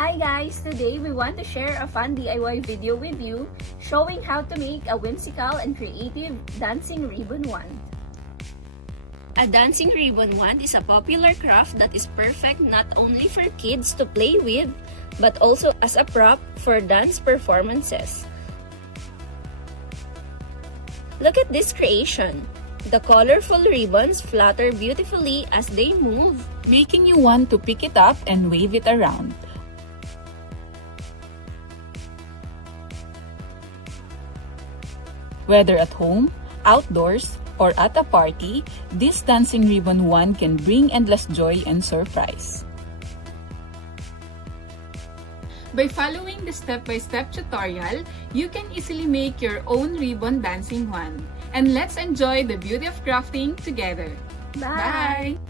Hi guys! Today we want to share a fun DIY video with you showing how to make a whimsical and creative dancing ribbon wand. A dancing ribbon wand is a popular craft that is perfect not only for kids to play with, but also as a prop for dance performances. Look at this creation! The colorful ribbons flutter beautifully as they move, making you want to pick it up and wave it around. Whether at home, outdoors, or at a party, this dancing ribbon wand can bring endless joy and surprise. By following the step-by-step tutorial, you can easily make your own ribbon dancing wand. And let's enjoy the beauty of crafting together. Bye! Bye!